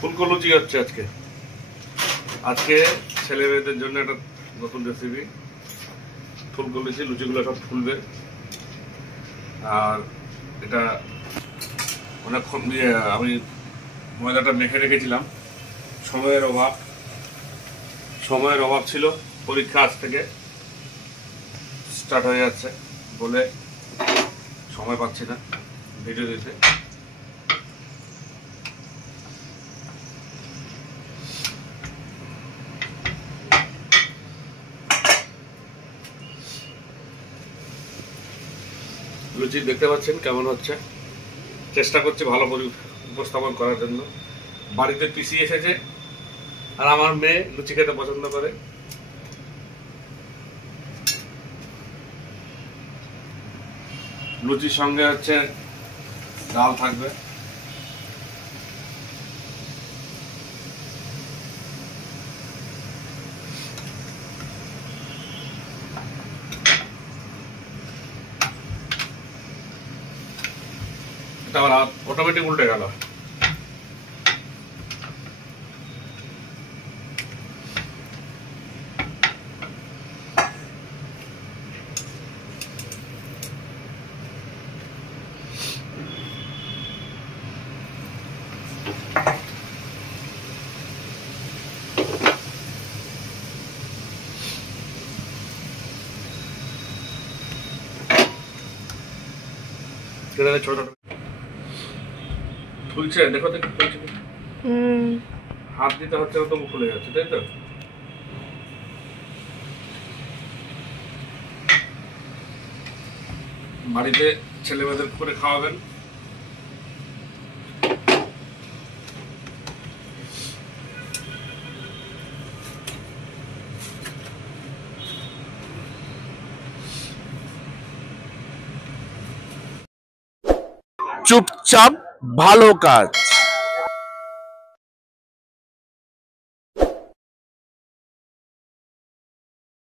ফুলকো লুচি হচ্ছে আজকে। আজকে ছেলে মেয়েদের জন্য একটা নতুন রেসিপি, ফুলকো লুচি। লুচিগুলো সব ফুলবে, আর এটা অনেকক্ষণ দিয়ে আমি ময়দাটা মেখে রেখেছিলাম। সময়ের অভাব ছিল, পরীক্ষা আজ থেকে স্টার্ট হয়ে যাচ্ছে বলে সময় পাচ্ছি না ভিডিও দিতে। লুচি দেখতে পাচ্ছেন কেমন হচ্ছে, চেষ্টা করছি ভালো উপস্থাপন করার জন্য। বাড়িতে পিসি এসেছে, আর আমার মেয়ে লুচি খেতে পছন্দ করে। লুচির সঙ্গে হচ্ছে ডাল থাকবে। এটা আবার অটোমেটিক উল্টে গেল। ছোট ছোট ফুলছে, দেখো তো ফুলছে। হাত দিতে হচ্ছে না, তবু ফুলে যাচ্ছে, তাই তো? বাড়িতে ছেলেমেয়েদের করে খাওয়াবেন। চুপচাপ ভালো কাজ।